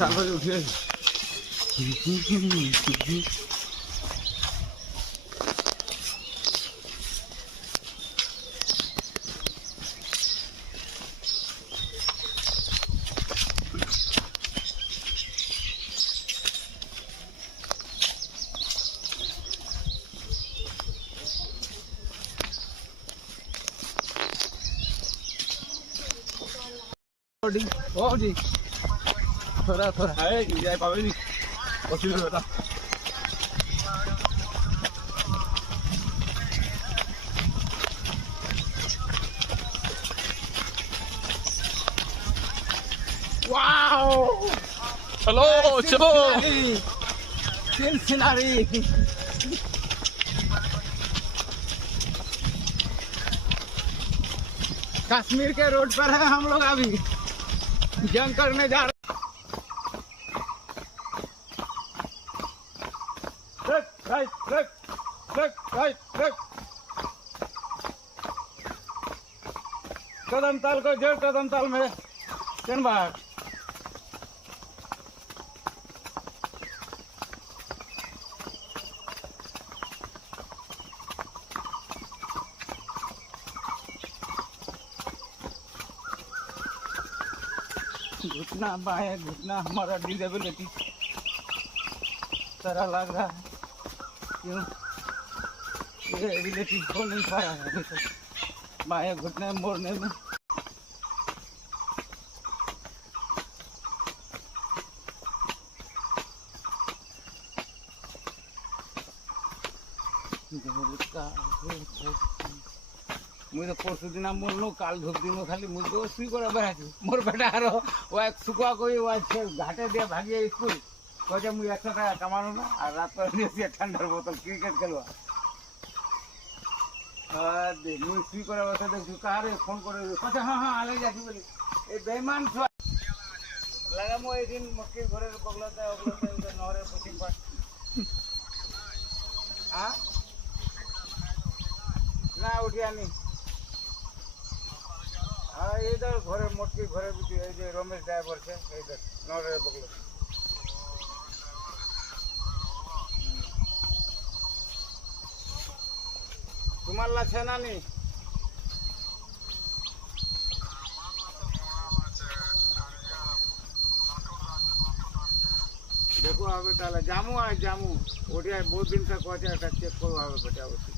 তারপরে উঠে ओ जी थोड़ा थोड़ा है जाए पावे नहीं असुविधा होता वाओ चलो चलो सिलसिलारी कश्मीर के रोड पर है हम लोग अभी जंग करने जा रहे कदम ताल को जोड़ कदम ताल में चल बाहर घुटना बाएं घुटना हमारा डिसेबिलिटी तरह लग रहा है क्यों ये एबिलिटी हो नहीं पा रहा है अभी तक बाएं घुटने मोड़ने में मुझे परसु दिन बोलूँ काल धूप दिन खाली मुझे शुई कर बेड़ा मोर बेटा आरो शुकुआ कोई घाटे दिए भागिए स्कूल कहे मुझे 100 टाका कमानो ना और रात पर ठंडार बोतल क्रिकेट खेलवा मुझे शुई कर बसा देखी कहा फोन कर हाँ हाँ आले जाती बोली ये बेईमान छुआ लगा मो एक दिन मक्की घरे बगलते नहरे पश्चिम पास हाँ ना उठिया नहीं हाँ इधर घरे मोटकी घरे भी रमेश ड्राइवर से इधर नहरे बगल तुम्हारा छेना नहीं देखो आवे ताले जामू आज जामू ओडिया बहुत दिन तक कहते चेक करो आवे बेटा